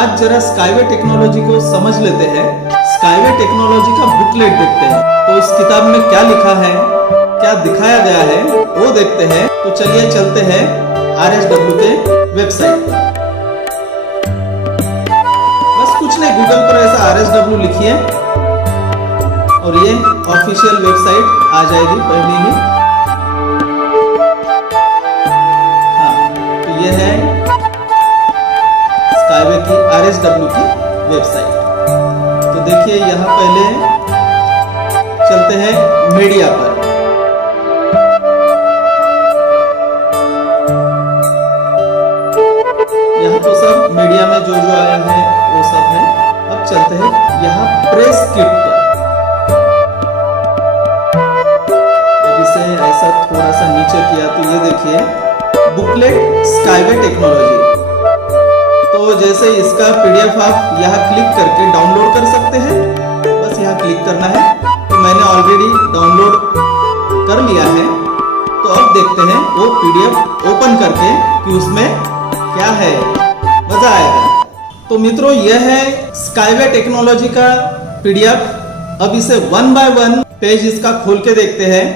आज जरा skyway technology को समझ लेते हैं। स्काईवे टेक्नोलॉजी का बुकलेट देखते हैं, तो उस किताब में क्या लिखा है, क्या दिखाया गया है, वो देखते हैं। तो चलिए चलते हैं RSW के वेबसाइट पर। बस कुछ नहीं, गूगल पर ऐसा RSW लिखिए और ये ऑफिशियल वेबसाइट आ जाएगी पहले ही। हाँ, तो ये है स्काईवे की RSW की वेबसाइट। तो देखिए यहाँ पहले चलते हैं मीडिया पर। यहाँ तो सब मीडिया में जो जो आया है वो सब है। अब चलते हैं यहाँ प्रेस किट पर। अब इसे ऐसा थोड़ा सा नीचे किया तो ये देखिए बुकलेट स्काईवे टेक्नोलॉजी। तो जैसे इसका PDF आप यहाँ क्लिक करके डाउनलोड कर सकते हैं। बस यहाँ क्लिक करना है। तो मैंने ऑलरेडी डाउनलोड कर लिया है। तो अब देखते हैं वो PDF ओपन करके कि उसमें क्या है, मजा आएगा। तो मित्रों, यह है स्काईवे टेक्नोलॉजी का PDF। अब इसे 1 बाय 1 पेज इसका खोल के देखते हैं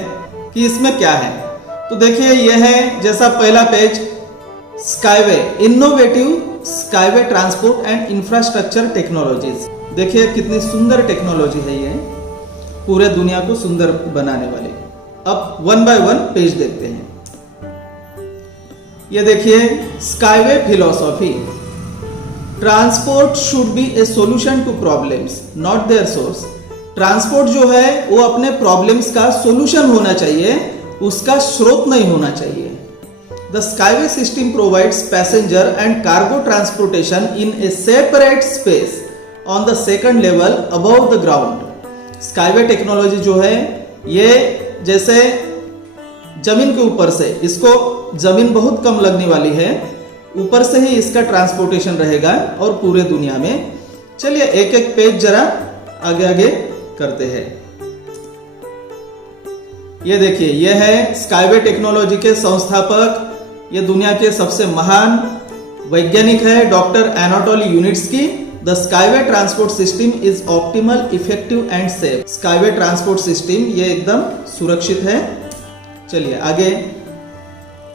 कि इसमें क्या है। तो देखिए यह है जैसा पहला page, skyway innovative Skyway transport and infrastructure technologies. देखिए कितनी सुंदर टेक्नोलॉजी है ये, पूरे दुनिया को सुंदर बनाने वाले। अब 1 बाय 1 पेज देखते हैं। ये देखिए Skyway philosophy. Transport should be a solution to problems, not their source. Transport जो है वो अपने प्रॉब्लम्स का सॉल्यूशन होना चाहिए, उसका स्रोत नहीं होना चाहिए। The Skyway system provides passenger and cargo transportation in a separate space on the second level above the ground. Skyway technology जो है ये जैसे जमीन के ऊपर से, इसको जमीन बहुत कम लगने वाली है, ऊपर से ही इसका ट्रांसपोर्टेशन रहेगा और पूरे दुनिया में। चलिए एक एक पेज जरा आगे आगे करते हैं। ये देखिए ये है स्काईवे टेक्नोलॉजी के संस्थापक, ये दुनिया के सबसे महान वैज्ञानिक है doctor Anatoly Yunitsky. The Skyway transport system is optimal, effective and safe. Skyway transport system ये एकदम सुरक्षित है। चलिए आगे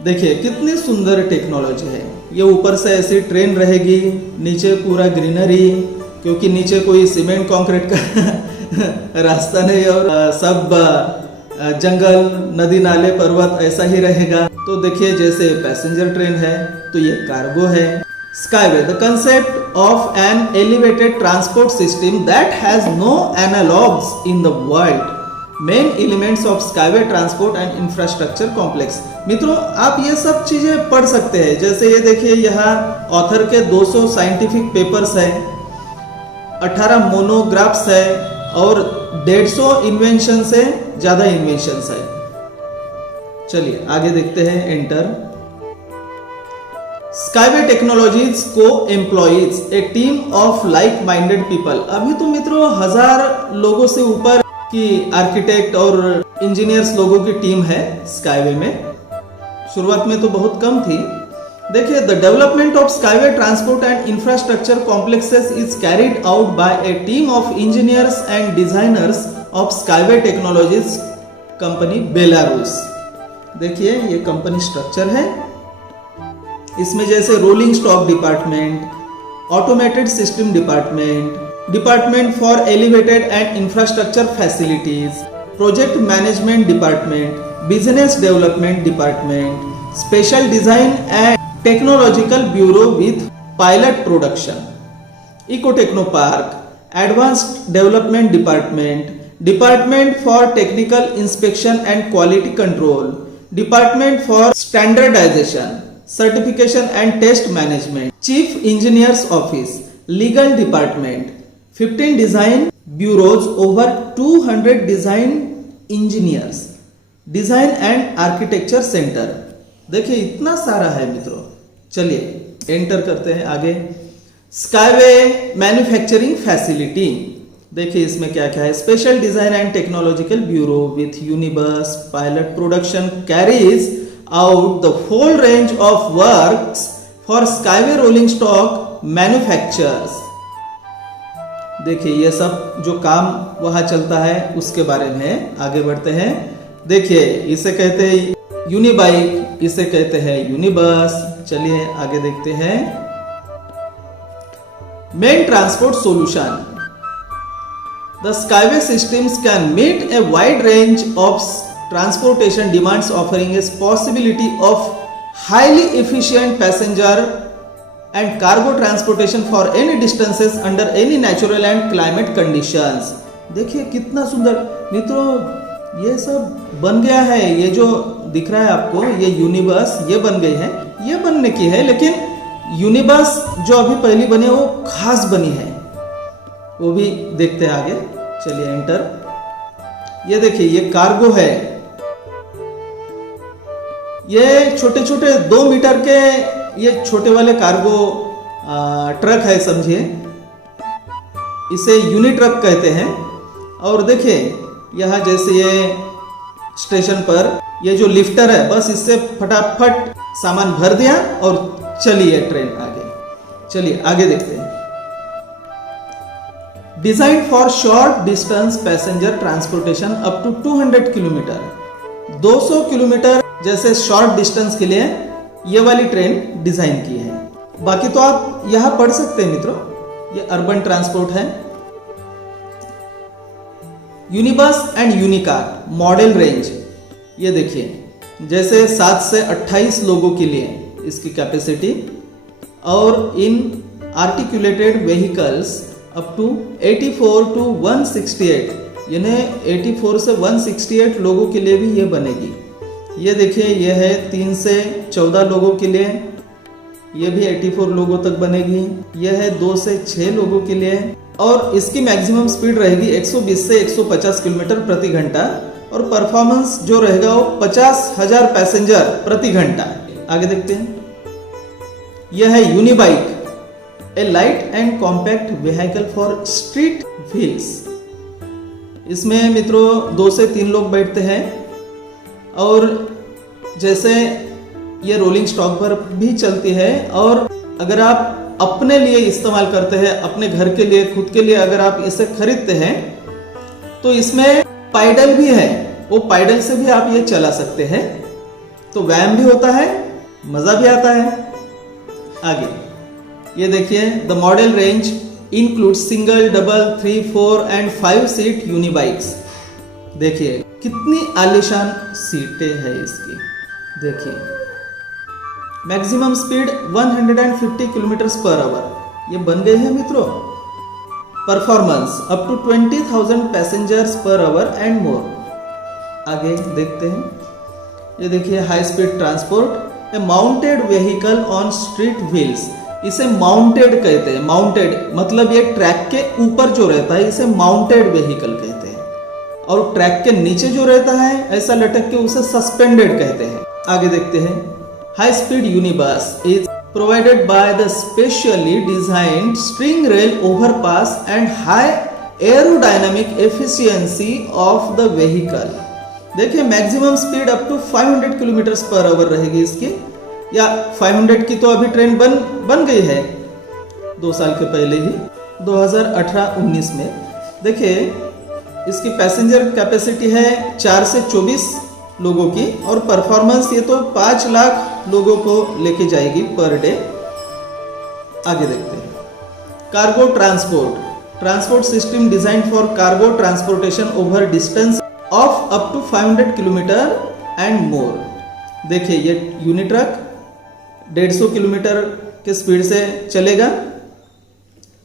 देखिए कितनी सुंदर टेक्नोलॉजी है। ये ऊपर से ऐसी ट्रेन रहेगी, नीचे पूरा ग्रीनरी, क्योंकि नीचे कोई सीमेंट कंक्रीट का रास्ता नहीं और सब जंगल, नदी नाले, पर्वत ऐसा ही रहेगा। तो देखिए जैसे पैसेंजर ट्रेन है तो ये कार्गो है। Skyway the concept of an elevated transport system that has no analogues in the world. Main elements of Skyway transport and infrastructure complex. मित्रों आप ये सब चीजें पढ़ सकते हैं। जैसे ये देखिए यहाँ ऑथर के 200 साइंटिफिक पेपर्स है, 18 मोनोग्राफ्स है और 150 इन्वेंशन से ज्यादा इन्वेंशंस है। चलिए आगे देखते हैं। एंटर। स्काईवे टेक्नोलॉजीज को employees A team of like minded people. अभी तो मित्रों 1000 लोगों से ऊपर की आर्किटेक्ट और इंजीनियर्स लोगों की टीम है स्काईवे में। शुरुआत में तो बहुत कम थी। देखिए the development of Skyway transport and infrastructure complexes is carried out by a team of engineers and designers of Skyway technologies company Belarus. देखिए ये कंपनी स्ट्रक्चर है। इसमें जैसे rolling stock department, automated system department, department for elevated and infrastructure facilities, project management department, business development department, special design and technological bureau with pilot production, eco techno park, advanced development department, department for technical inspection and quality control, department for standardisation, certification and test management, chief engineers office, legal department, 15 design bureaus, over 200 design engineers, design and architecture centre. देखिए इतना सारा है मित्रों। चलिए enter करते हैं आगे। Skyway manufacturing facility. देखिए इसमें क्या क्या है। Special design and technological bureau with Unibus pilot production carries out the full range of works for Skyway rolling stock manufacturers. देखिए ये सब जो काम वहां चलता है उसके बारे में आगे बढ़ते हैं। देखिए इसे कहते हैं यूनिबाइक, इसे कहते हैं यूनिबस। चलिए आगे देखते हैं। Main transport solution. The Skyway systems can meet a wide range of transportation demands, offering a possibility of highly efficient passenger and cargo transportation for any distances under any natural and climate conditions। देखिए कितना सुंदर मित्रों ये सब बन गया है। ये जो दिख रहा है आपको ये यूनिबस ये बन गई है, ये बनने की है, लेकिन यूनिबस जो अभी पहली बनी है वो खास बनी है, वो भी देखते हैं आगे। चलिए एंटर। ये देखिए ये कार्गो है, ये छोटे छोटे 2 मीटर के ये छोटे वाले कार्गो ट्रक है समझिए, इसे यूनि ट्रक कहते हैं। और देखिए यहाँ जैसे ये स्टेशन पर ये जो लिफ्टर है बस इससे फटाफट सामान भर दिया और चलिए ट्रेन आगे। चलिए आगे देखते हैं। Design for short distance passenger transportation up to 200 kilometre. 200 kilometre जैसे शॉर्ट डिस्टेंस के लिए ये वाली ट्रेन डिजाइन की है। बाकी तो आप यहां पढ़ सकते हैं मित्रों, ये अर्बन ट्रांसपोर्ट है। यूनिबस एंड यूनिकार मॉडल रेंज, ये देखिए जैसे 7 से 28 लोगों के लिए इसकी कैपेसिटी, और in articulated vehicles up to 84 to 168, यानी 84 से 168 लोगों के लिए भी ये बनेगी। ये देखिए ये है 3 से 14 लोगों के लिए, ये भी 84 लोगों तक बनेगी। ये है 2 से 6 लोगों के लिए, और इसकी मैक्सिमम स्पीड रहेगी 120 से 150 किलोमीटर प्रति घंटा, और परफॉर्मेंस जो रहेगा वो 50,000 पैसेंजर प्रति घंटा। आगे देखते हैं। यह है Unibike, a light and compact vehicle for street wheels. इसमें मित्रों 2 से 3 लोग बैठते हैं, और जैसे ये रोलिंग स्टॉक पर भी चलती है, और अगर आप अपने लिए इस्तेमाल करते हैं, अपने घर के लिए, खुद के लिए अगर आप इसे खरीदते हैं तो इसमें पाइडल भी है, वो पाइडल से भी आप ये चला सकते हैं। तो व्यायाम भी होता है, मजा भी आता है। आगे ये देखिए, the model range include single, double, 3, 4 and 5 seat Unibikes. देखिए कितनी आलीशान सीटें हैं इसकी। देखिए maximum speed 150 kilometre per hour, ये बन गए हैं मित्रों। Performance up to 20,000 passengers per hour and more. आगे देखते हैं। ये देखिए high speed transport, a mounted vehicle on street wheels. इसे माउंटेड कहते हैं। माउंटेड मतलब ये ट्रैक के ऊपर जो रहता है इसे माउंटेड व्हीकल कहते हैं, और ट्रैक के नीचे जो रहता है ऐसा लटक के उसे सस्पेंडेड कहते हैं। आगे देखते हैं। High speed Unibus is provided by the specially designed string rail overpass and high aerodynamic efficiency of the vehicle. देखिए maximum speed up to 500 kilometre per hour रहेगी इसकी, या 500 की तो अभी ट्रेन बन गई है 2 साल के पहले ही, 2018-19 में। देखिए इसकी पैसेंजर कैपेसिटी है 4 से 24 लोगों की, और परफॉर्मेंस ये तो 5 लाख लोगों को लेके जाएगी पर डे। आगे देखते हैं। Cargo transport system design for cargo transportation over distance of up to 500 kilometre and more. देखिए ये यूनि ट्रक 150 किलोमीटर के स्पीड से चलेगा,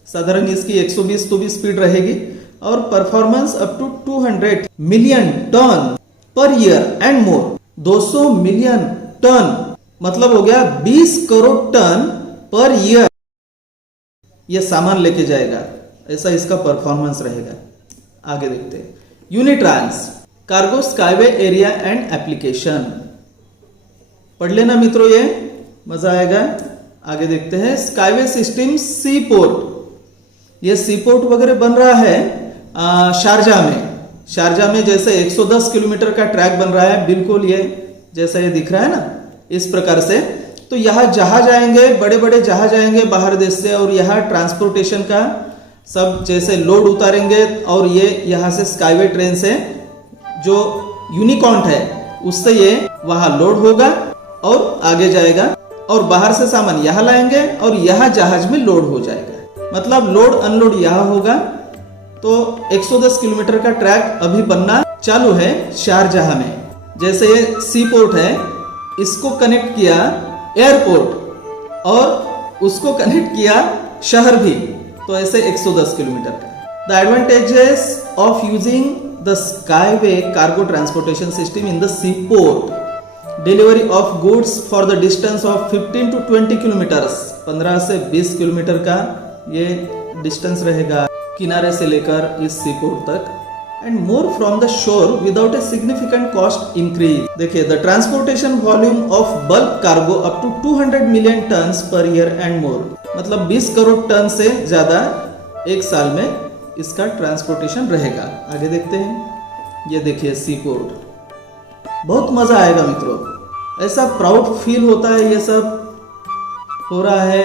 साधारण इसकी 120 तो भी स्पीड रहेगी, और performance up to 200 million ton per year and more. 200 million ton मतलब हो गया 20 करोड़ टन पर ईयर ये सामान लेके जाएगा, ऐसा इसका परफॉर्मेंस रहेगा। आगे देखते हैं। Unitrans cargo Skyway area and application. पढ़ लेना मित्रों, ये मजा आएगा। आगे देखते हैं। स्काईवे सिस्टम सी पोर्ट, ये सी पोर्ट वगैरह बन रहा है शारजा में जैसे 110 किलोमीटर का ट्रैक बन रहा है, बिल्कुल ये जैसा ये दिख रहा है ना, इस प्रकार से तो यहाँ जहाज आएंगे, बड़े बड़े जहाज आएंगे बाहर देश से, और यहाँ ट्रांसपोर्टेशन का सब जैसे लोड उतारेंगे, और ये यहाँ से स्काईवे ट्रेन से जो यूनिकॉर्न है उससे ये वहाँ लोड होगा और आगे जाएगा, और बाहर से सामान यहाँ लाएंगे और यहाँ जहाज में लोड हो जाएगा। मतलब लोड अनलोड यहाँ होगा। तो 110 किलोमीटर का ट्रैक अभी बनना चालू है शारजाह में। जैसे ये सी पोर्ट है, इसको कनेक्ट किया एयरपोर्ट और उसको कनेक्ट किया शहर भी, तो ऐसे 110 किलोमीटर का। The advantages of using the Skyway cargo transportation system in the sea port, delivery of goods for the distance of 15 to 20 kilometres, 15 से 20 किलोमीटर का ये डिस्टेंस रहेगा किनारे से लेकर इस सी पोर्ट तक, and more from the shore without a significant cost increase. देखिए, the transportation volume of bulk cargo up to 200 million tons per year and more, मतलब 20 करोड़ टन से ज्यादा एक साल में इसका ट्रांसपोर्टेशन रहेगा। आगे देखते हैं। ये देखिए सी पोर्ट, बहुत मजा आएगा मित्रों, ऐसा प्राउड फील होता है, ये सब हो रहा है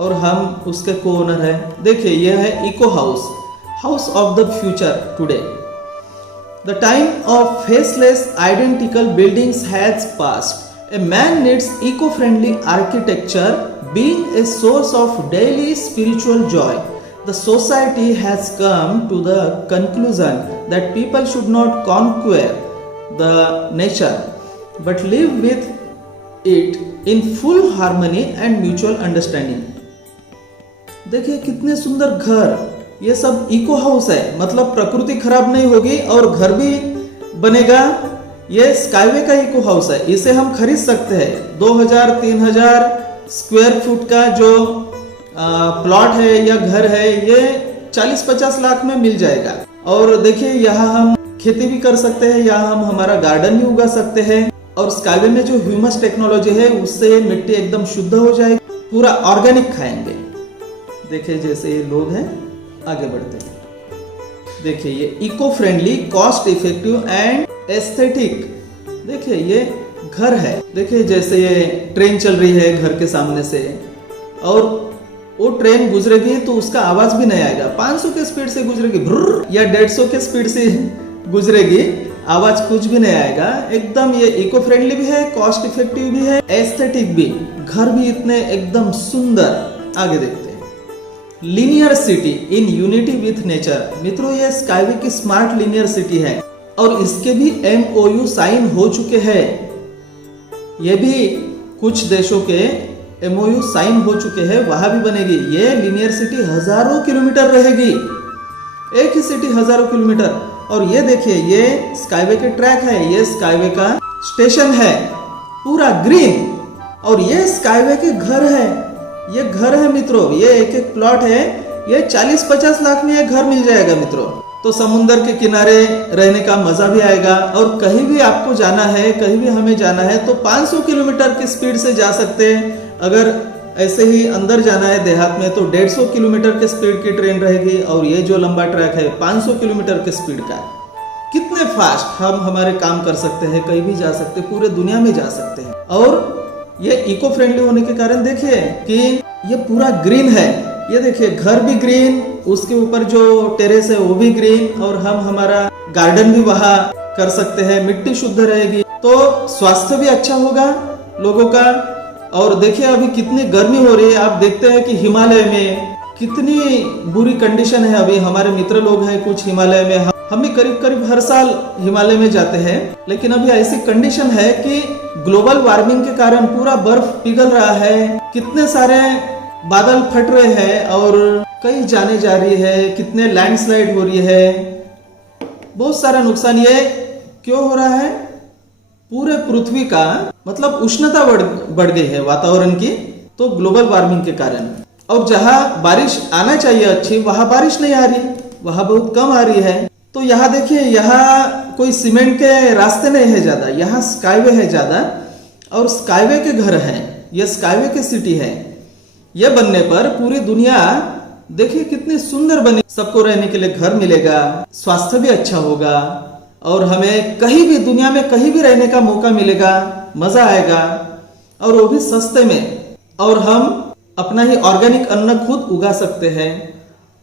और हम उसके को ओनर है। देखिए यह है eco house, house of the future today. The time of faceless identical buildings has passed. A man needs eco friendly architecture being a source of daily spiritual joy. The society has come to the conclusion that people should not conquer the nature but live with it in full harmony and mutual understanding. देखिए कितने सुंदर घर, ये सब eco house है, मतलब प्रकृति खराब नहीं होगी और घर भी बनेगा। ये स्काईवे का इको हाउस है, इसे हम खरीद सकते हैं। 2000-3000 स्क्वायर फुट का जो प्लॉट है या घर है, ये 40-50 लाख में मिल जाएगा। और देखिए यहाँ हम खेती भी कर सकते हैं, यहाँ हम हमारा गार्डन भी उगा सकते हैं, और स्काईवे में जो ह्यूमस टेक्नोलॉजी है उससे मिट्टी एकदम शुद्ध हो जाएगी, पूरा ऑर्गेनिक खाएंगे। देखिए जैसे ये लोग हैं, आगे बढ़ते हैं। देखिए ये eco friendly, cost effective and aesthetic. देखिए ये घर है, देखिए जैसे ये ट्रेन चल रही है घर के सामने से, और वो ट्रेन गुजरेगी तो उसका आवाज भी नहीं आएगा। 500 के स्पीड से गुजरेगी या 150 के स्पीड से गुजरेगी, आवाज कुछ भी नहीं आएगा। एकदम ये इको फ्रेंडली भी है, कॉस्ट इफेक्टिव भी है, एस्थेटिक भी। घर भी इतने एकदम सुंदर। आगे देखते हैं। Linear city in unity with nature. मित्रों ये स्काईवे की स्मार्ट लीनियर सिटी है और इसके भी MOU साइन हो चुके हैं। ये भी कुछ देशों के MOU साइन हो चुके हैं, वहां भी बनेगी। ये लीनियर सिटी हजारों किलोमीटर रहेगी, एक ही सिटी हजारों किलोमीटर। और ये देखिए ये स्काईवे के ट्रैक है, ये स्काईवे का स्टेशन है, पूरा ग्रीन। और ये स्काईवे के घर है, ये घर है मित्रों, ये एक एक प्लॉट है, ये 40-50 लाख में ये घर मिल जाएगा मित्रों। तो समुंदर के किनारे रहने का मजा भी आएगा। और कहीं भी आपको जाना है, कहीं भी हमें जाना है तो 500 किलोमीटर की स्पीड से जा सकते हैं। अगर ऐसे ही अंदर जाना है देहात में तो 150 किलोमीटर के स्पीड की ट्रेन रहेगी, और ये जो लंबा ट्रैक है 500 किलोमीटर के स्पीड का। कितने फास्ट हम हमारे काम कर सकते हैं, कहीं भी जा सकते हैं, पूरे दुनिया में जा सकते हैं। और ये इको फ्रेंडली होने के कारण देखिए कि ये पूरा ग्रीन है। ये देखिए घर भी ग्रीन, उसके ऊपर जो टेरेस है वो भी ग्रीन, और हम हमारा गार्डन भी वहां कर सकते हैं। मिट्टी शुद्ध रहेगी तो स्वास्थ्य भी अच्छा होगा लोगों का। और देखिए अभी कितनी गर्मी हो रही है, आप देखते हैं कि हिमालय में कितनी बुरी कंडीशन है। अभी हमारे मित्र लोग हैं कुछ हिमालय में, हम भी करीब करीब हर साल हिमालय में जाते हैं, लेकिन अभी ऐसी कंडीशन है कि ग्लोबल वार्मिंग के कारण पूरा बर्फ पिघल रहा है, कितने सारे बादल फट रहे हैं और कई जाने जा रही है, कितने लैंडस्लाइड हो रही है, बहुत सारा नुकसान। ये क्यों हो रहा है? पूरे पृथ्वी का मतलब उष्णता बढ़ गई है वातावरण की, तो ग्लोबल वार्मिंग के कारण। और जहां बारिश आना चाहिए अच्छी, वहां बारिश नहीं आ रही, वहां बहुत कम आ रही है। तो यहाँ देखिए, यहाँ कोई सीमेंट के रास्ते नहीं है ज्यादा, यहाँ स्काईवे है ज्यादा, और स्काईवे के घर हैं, ये स्काईवे की सिटी है। ये बनने पर पूरी दुनिया देखिए कितनी सुंदर बनी, सबको रहने के लिए घर मिलेगा, स्वास्थ्य भी अच्छा होगा, और हमें कहीं भी दुनिया में कहीं भी रहने का मौका मिलेगा, मजा आएगा। और वो भी सस्ते में, और हम अपना ही ऑर्गेनिक अन्न खुद उगा सकते हैं,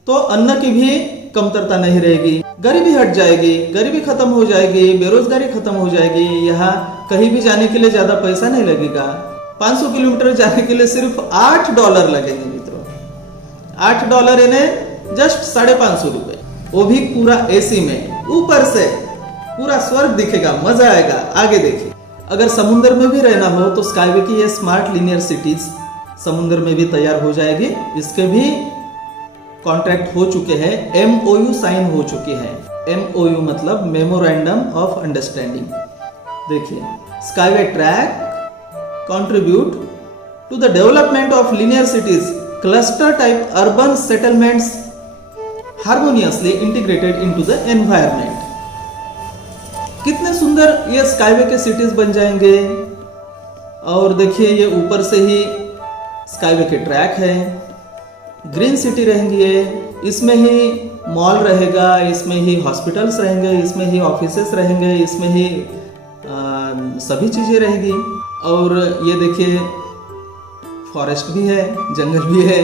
तो अन्न की भी कमतरता नहीं रहेगी, गरीबी हट जाएगी, गरीबी खत्म हो जाएगी, बेरोजगारी खत्म हो जाएगी। यहाँ कहीं भी जाने के लिए ज्यादा पैसा नहीं लगेगा। 500 किलोमीटर जाने के लिए सिर्फ $8 लगेंगे मित्रों। $8 यानी जस्ट 550 रुपए, वो भी पूरा एसी में, ऊपर से पूरा स्वर्ग दिखेगा, मजा आएगा। आगे देखिए, अगर समुद्र में भी रहना हो तो स्काईवे की ये स्मार्ट लिनियर सिटीज समुद्र में भी तैयार हो जाएगी। इसके भी कॉन्ट्रैक्ट हो चुके हैं, MOU साइन हो चुकी है। MOU मतलब मेमोरेंडम ऑफ अंडरस्टैंडिंग। देखिए, skyway track contribute to the development of linear cities, cluster type urban settlements harmoniously integrated into the environment। कितने सुंदर ये स्काईवे के सिटीज बन जाएंगे। और देखिए, ये ऊपर से ही स्काईवे के ट्रैक है, ग्रीन सिटी रहेंगी, इसमें ही मॉल रहेगा, इसमें ही हॉस्पिटल्स रहेंगे, इसमें ही ऑफिसेस रहेंगे, इसमें ही सभी चीजें रहेगी। और ये देखिए, फॉरेस्ट भी है, जंगल भी है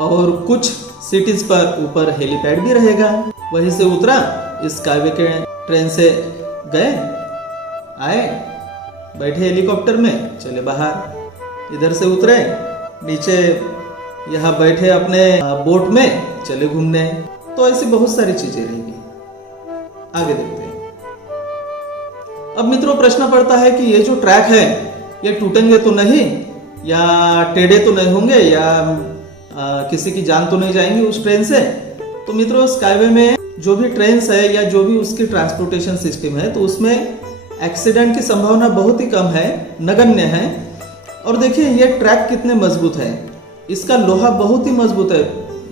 और कुछ सिटीज पर ऊपर हेलीपैड भी रहेगा। वहीं से उतरा, इस स्काईवे के ट्रेन से गए, आए, बैठे हेलीकॉप्टर में, चले बाहर, इधर से उतरे, नीचे यहाँ बैठे अपने बोट में, चले घूमने। तो ऐसी बहुत सारी चीजें रहेगी। आगे देखते हैं। अब मित्रों प्रश्न पड़ता है कि ये जो ट्रैक है ये टूटेंगे तो नहीं, या टेढ़े तो नहीं होंगे, या किसी की जान तो नहीं जाएंगी उस ट्रेन से। तो मित्रों, स्काईवे में जो भी ट्रेन है या जो भी उसकी ट्रांसपोर्टेशन सिस्टम है, तो उसमें एक्सीडेंट की संभावना बहुत ही कम है, नगण्य है। और देखिए, ये ट्रैक कितने मजबूत है, इसका लोहा बहुत ही मजबूत है,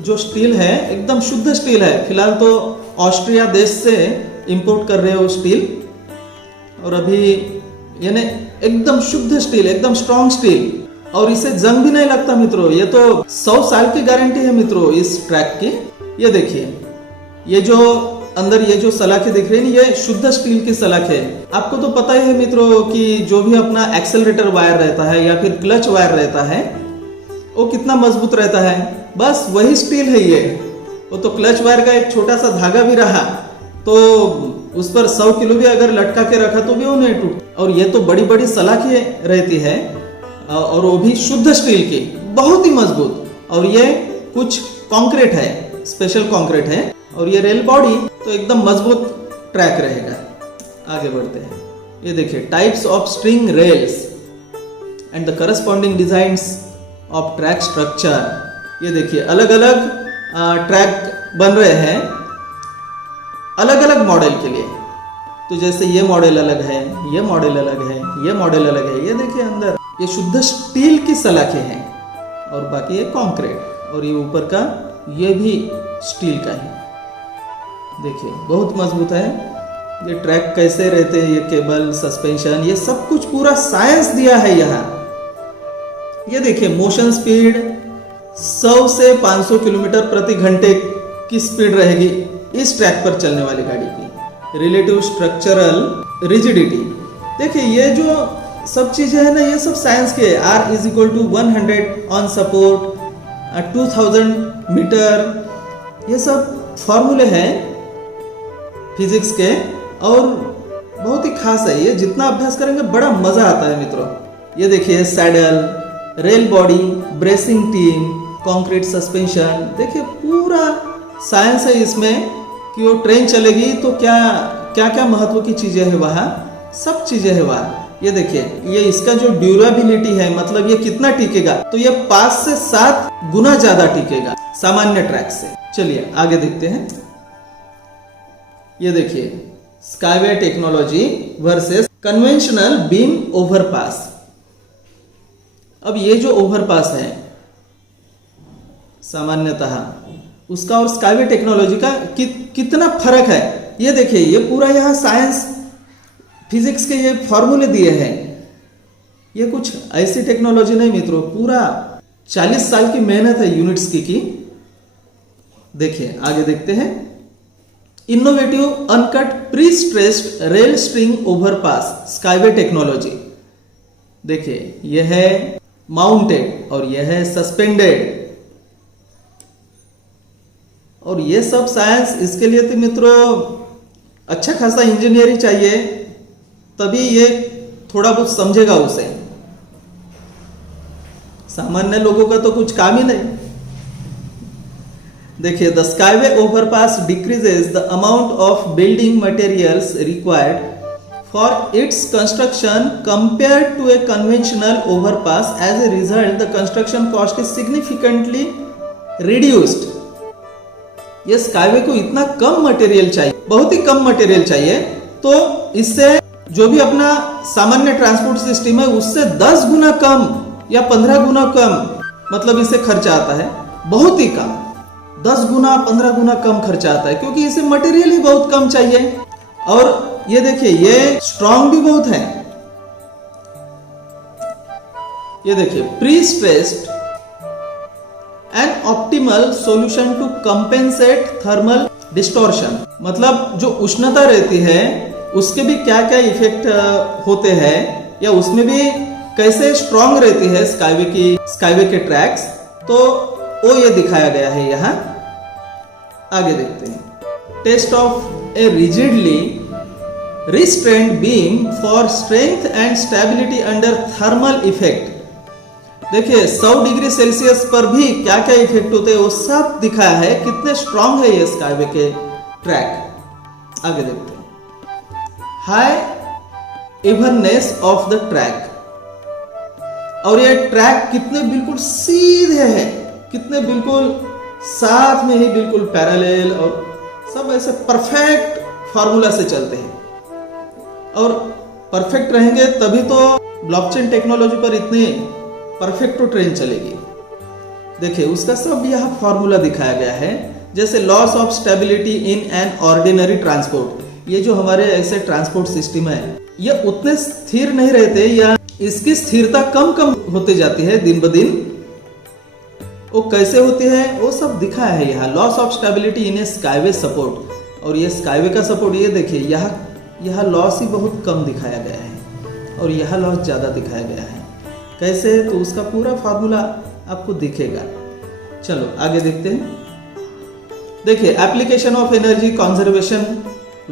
जो स्टील है एकदम शुद्ध स्टील है। फिलहाल तो ऑस्ट्रिया देश से इंपोर्ट कर रहे हो स्टील, और अभी यानी एकदम शुद्ध स्टील, एकदम स्ट्रॉन्ग स्टील, और इसे जंग भी नहीं लगता मित्रों। ये तो 100 साल की गारंटी है मित्रों इस ट्रैक की। ये देखिए, ये जो अंदर ये जो सलाखें दिख रही है, ये शुद्ध स्टील की सलाख है। आपको तो पता ही है मित्रों कि जो भी अपना एक्सेलरेटर वायर रहता है या फिर क्लच वायर रहता है, वो कितना मजबूत रहता है, बस वही स्टील है ये। वो तो क्लच वायर का एक छोटा सा धागा भी रहा तो उस पर 100 किलो भी अगर लटका के रखा तो भी वो नहीं टूट। और ये तो बड़ी बड़ी सलाखें रहती है, और वो भी शुद्ध स्टील की, बहुत ही मजबूत। और ये कुछ कंक्रीट है, स्पेशल कंक्रीट है, और ये रेल बॉडी तो एकदम मजबूत ट्रैक रहेगा। आगे बढ़ते हैं। ये देखिए, types of string rails and the corresponding designs of track structure. ये देखिए, अलग अलग ट्रैक बन रहे हैं अलग अलग मॉडल के लिए। तो जैसे ये मॉडल अलग है, ये मॉडल अलग है, ये मॉडल अलग है। ये देखिए, अंदर ये शुद्ध स्टील की सलाखें हैं, और बाकी ये कंक्रीट, और ये ऊपर का ये भी स्टील का है। देखिए, बहुत मजबूत है। ये ट्रैक कैसे रहते हैं, ये केबल, सस्पेंशन, ये सब कुछ पूरा साइंस दिया है यहाँ। ये देखिए, मोशन स्पीड 100 से 500 किलोमीटर प्रति घंटे की स्पीड रहेगी इस ट्रैक पर चलने वाली गाड़ी की। रिलेटिव स्ट्रक्चरल रिजिडिटी, देखिए ये जो सब चीजें है ना, ये सब साइंस के। R = 100 ऑन सपोर्ट, 2000 मीटर, ये सब फॉर्मूले हैं फिजिक्स के, और बहुत ही खास है। ये जितना अभ्यास करेंगे बड़ा मजा आता है मित्रों। ये देखिए, saddle, rail body, bracing team, concrete suspension, देखिए पूरा साइंस है इसमें कि वो ट्रेन चलेगी तो क्या क्या क्या महत्व की चीजें है वहाँ, सब चीजें है वहाँ। ये देखिए, ये इसका जो ड्यूरेबिलिटी है, मतलब ये कितना टिकेगा, तो ये 5 से 7 गुना ज्यादा टिकेगा सामान्य ट्रैक से। चलिए आगे देखते हैं। ये देखिए, skyway technology versus conventional beam overpass. अब ये जो ओवरपास है सामान्यतः, उसका और स्काईवे टेक्नोलॉजी का कितना फर्क है। ये देखिए, ये पूरा यहाँ साइंस फिजिक्स के ये फॉर्मूले दिए हैं। ये कुछ ऐसी टेक्नोलॉजी नहीं मित्रों, पूरा 40 साल की मेहनत है यूनिट्स की। देखिए आगे देखते हैं। Innovative uncut pre stressed rail string overpass skyway technology. देखिए यह है माउंटेड और यह है सस्पेंडेड। और ये सब साइंस, इसके लिए तो मित्रों अच्छा खासा इंजीनियरिंग चाहिए, तभी ये थोड़ा बहुत समझेगा उसे। सामान्य लोगों का तो कुछ काम ही नहीं। देखिए, the skyway overpass decreases the amount of building materials required for its construction compared to a conventional overpass. As a result the construction cost is significantly reduced. ये स्काईवे को इतना कम मटेरियल चाहिए, बहुत ही कम मटेरियल चाहिए, तो इससे जो भी अपना सामान्य ट्रांसपोर्ट सिस्टम है उससे 10 गुना कम या 15 गुना कम मतलब इसे खर्चा आता है। बहुत ही कम, 10 गुना 15 गुना कम खर्चा आता है, क्योंकि इसे मटेरियल ही बहुत कम चाहिए। और ये देखिए, ये स्ट्रांग भी बहुत है। ये देखिए, pre stressed an optimal solution to compensate thermal distortion. मतलब जो उष्णता रहती है उसके भी क्या क्या इफेक्ट होते हैं, या उसमें भी कैसे स्ट्रांग रहती है स्काईवे के ट्रैक्स, तो वो ये दिखाया गया है यहाँ। आगे देखते हैं। Test of a rigidly restrained beam for strength and stability under thermal effect. देखिए 100 डिग्री सेल्सियस पर भी क्या क्या इफेक्ट होते हैं वो सब दिखाया है, कितने स्ट्रांग है ये स्काईवे के ट्रैक। आगे देखते हैं। High evenness of the track. और ये ट्रैक कितने बिल्कुल सीधे हैं, कितने बिल्कुल साथ में ही बिल्कुल पैरेलल, और सब ऐसे परफेक्ट फार्मूला से चलते हैं। और परफेक्ट रहेंगे तभी तो ब्लॉकचेन टेक्नोलॉजी पर इतनी परफेक्ट तो ट्रेन चलेगी। देखिए उसका सब यह फॉर्मूला दिखाया गया है। जैसे loss of stability in an ordinary transport, ये जो हमारे ऐसे ट्रांसपोर्ट सिस्टम है ये उतने स्थिर नहीं रहते, या इसकी स्थिरता कम कम होते जाती है दिन ब दिन। वो कैसे होती है वो सब दिखाया है यहाँ। Loss of stability in A skyway support, और ये स्काईवे का सपोर्ट ये देखिए यहाँ लॉस ही बहुत कम दिखाया गया है और यहाँ लॉस ज़्यादा दिखाया गया है। कैसे, तो उसका पूरा फार्मूला आपको दिखेगा। चलो आगे देखते हैं। देखिए, application of energy conservation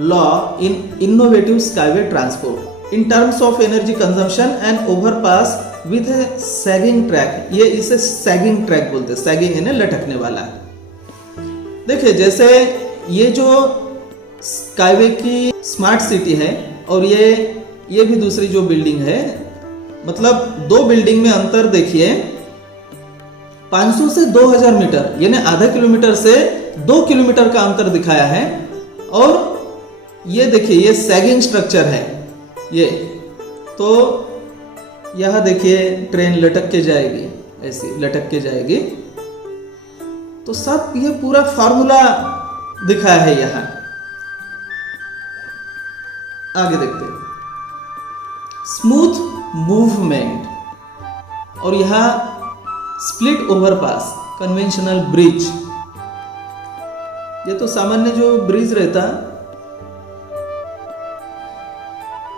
law in innovative Skyway transport in terms of energy consumption and overpass with A sagging track. ये इसे सैगिंग ट्रैक बोलते हैं, सैगिंग यानी लटकने वाला। देखिए जैसे ये जो स्काईवे की स्मार्ट सिटी है और ये भी दूसरी जो बिल्डिंग है, मतलब दो बिल्डिंग में अंतर देखिए 500 से 2000 मीटर, यानी आधा किलोमीटर से 2 किलोमीटर का अंतर दिखाया है। और ये देखिए ये सैगिंग स्ट्रक्चर है ये, तो यहां देखिए ट्रेन लटक के जाएगी, ऐसी लटक के जाएगी। तो सब ये पूरा फार्मूला दिखाया है यहां। आगे देखते हैं। स्मूथ मूवमेंट, और यहां स्प्लिट ओवरपास, कन्वेंशनल ब्रिज। ये तो सामान्य जो ब्रिज रहता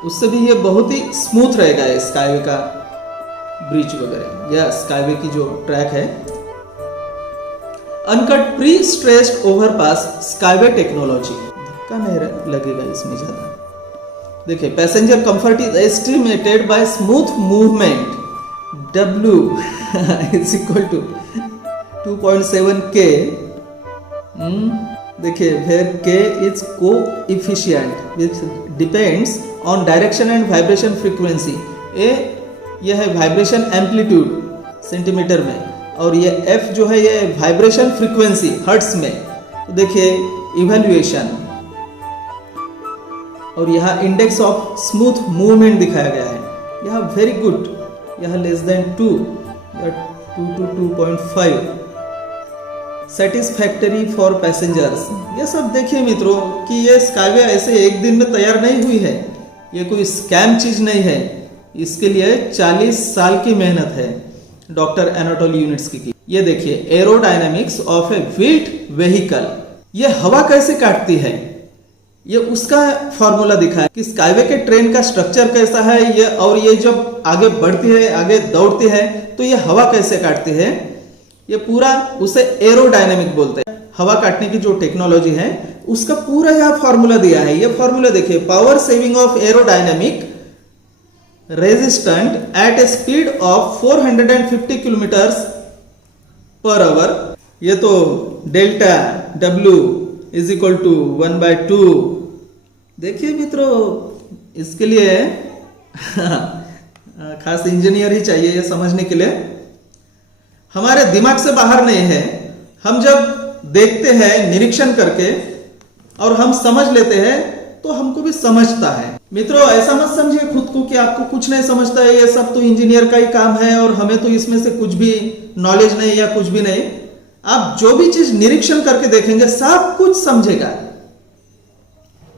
उससे भी ये बहुत ही स्मूथ रहेगा स्काईवे का ब्रिज वगैरह, या स्काईवे की जो ट्रैक है। Uncut pre stressed overpass skyway technology, धक्का नहीं लगेगा इसमें ज्यादा। देखिए, passenger comfort is estimated by smooth movement W is equal to 2.7 K। देखिए where K is coefficient which depends on direction and vibration frequency. ये है वाइब्रेशन एम्पलीट्यूड सेंटीमीटर में, और ये F जो है ये वाइब्रेशन फ्रीक्वेंसी हर्ट्ज में। तो देखिए इवैल्यूएशन, और यहाँ इंडेक्स ऑफ स्मूथ मूवमेंट दिखाया गया है। यहाँ वेरी गुड, यहाँ लेस देन 2 या 2 to 2.5, सेटिस्फैक्टरी फॉर पैसेंजर्स। ये सब देखिए मित्रों कि ये स्काईवे ऐसे एक दिन में तैयार नहीं हुई है, ये कोई स्कैम चीज नहीं है। इसके लिए 40 साल की मेहनत है डॉक्टर एनाटोली यूनिट्स की। ये देखिए aerodynamics of A wheeled vehicle, ये हवा कैसे काटती है, ये उसका फॉर्मूला दिखा है कि स्काईवे के ट्रेन का स्ट्रक्चर कैसा है ये, और ये जब आगे बढ़ती है, आगे दौड़ती है, तो ये हवा कैसे काटती है, ये पूरा उसे एरोडायनेमिक बोलते हैं। हवा काटने की जो टेक्नोलॉजी है उसका पूरा यह फॉर्मूला दिया है। ये फॉर्मूला देखिए, power saving of aerodynamic resistant at a speed of 450 kilometres per hour. ये तो delta W is equal to 1/2। देखिए मित्रों, इसके लिए खास इंजीनियर ही चाहिए ये समझने के लिए, हमारे दिमाग से बाहर नहीं है। हम जब देखते हैं निरीक्षण करके और हम समझ लेते हैं तो हमको भी समझता है। मित्रों, ऐसा मत समझिए खुद को कि आपको कुछ नहीं समझता है, ये सब तो इंजीनियर का ही काम है और हमें तो इसमें से कुछ भी नॉलेज नहीं या कुछ भी नहीं। आप जो भी चीज निरीक्षण करके देखेंगे सब कुछ समझेगा,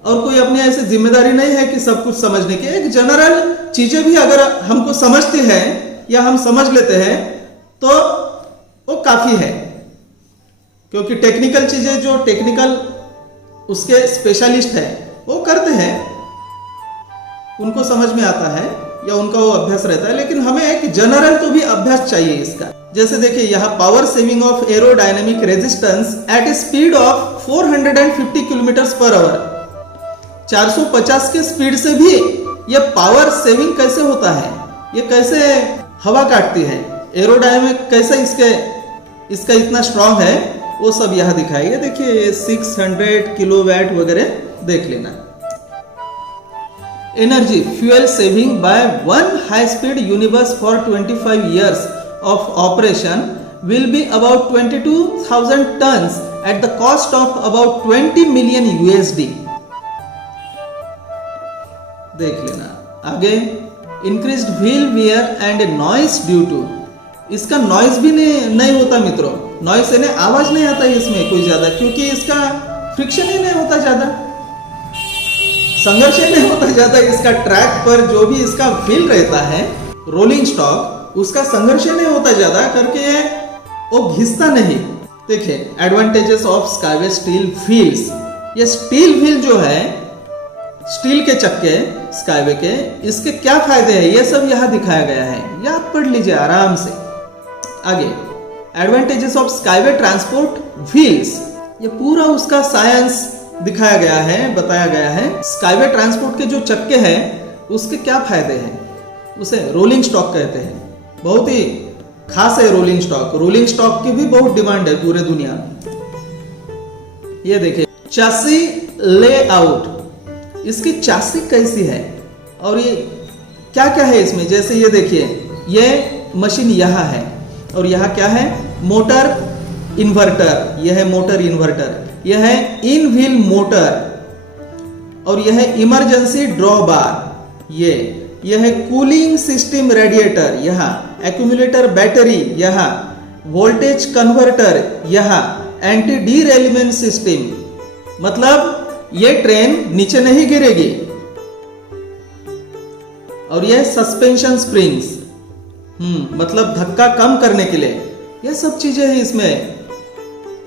और कोई अपनी ऐसी जिम्मेदारी नहीं है कि सब कुछ समझने की। एक जनरल चीजें भी अगर हमको समझती है या हम समझ लेते हैं तो वो काफी है, क्योंकि टेक्निकल चीजें जो टेक्निकल उसके स्पेशलिस्ट है वो करते हैं, उनको समझ में आता है या उनका वो अभ्यास रहता है। लेकिन हमें एक जनरल तो भी अभ्यास चाहिए इसका। जैसे देखिए यहाँ power saving of aerodynamic resistance at a speed of 450 kilometre per our. 450 के स्पीड से भी ये पावर सेविंग कैसे होता है, ये कैसे हवा काटती है, एरोडायनेमिक कैसे इसका इतना स्ट्रांग है, वो सब यहाँ दिखाई है। देखिए 600 किलोवाट वगैरह देख लेना। Energy fuel saving by one high speed Unibus for 25 years of operation will be about 22,000 tons at the cost of about 20 million USD। देख लेना आगे। Increased wheel wear and noise due to, इसका noise भी नहीं होता मित्रों, noise यानी आवाज नहीं आता है इसमें कोई ज्यादा, क्योंकि इसका फ्रिक्शन ही नहीं होता ज्यादा, संघर्ष नहीं होता ज्यादा। इसका ट्रैक पर जो भी इसका व्हील रहता है रोलिंग स्टॉक, उसका संघर्ष नहीं होता ज्यादा करके वो घिसता नहीं। देखिए advantages of skyway steel wheels. ये स्टील व्हील जो है, स्टील के चक्के स्काईवे के, इसके क्या फायदे हैं ये सब यहाँ दिखाया गया है, ये आप पढ़ लीजिए आराम से। आगे advantages of Skyway transport wheels, ये पूरा उसका साइंस दिखाया गया है, बताया गया है। स्काईवे ट्रांसपोर्ट के जो चक्के हैं उसके क्या फायदे हैं, उसे रोलिंग स्टॉक कहते हैं। बहुत ही खास है रोलिंग स्टॉक। रोलिंग स्टॉक की भी बहुत डिमांड है पूरे दुनिया में। ये देखिए चासी लेआउट, इसकी चासी कैसी है और ये क्या क्या है इसमें। जैसे ये देखिए, ये मशीन यहाँ है और यहाँ क्या है, मोटर इन्वर्टर। यह है मोटर इन्वर्टर, यह है इन व्हील मोटर, और यह है इमरजेंसी ड्रॉबार। यह है कूलिंग सिस्टम रेडिएटर, यहाँ एक्यूमुलेटर बैटरी, यहाँ वोल्टेज कन्वर्टर, यहाँ एंटी डीरेलमेंट सिस्टम। मतलब ये ट्रेन नीचे नहीं गिरेगी। और यह सस्पेंशन स्प्रिंग्स, मतलब धक्का कम करने के लिए, यह सब चीजें हैं इसमें।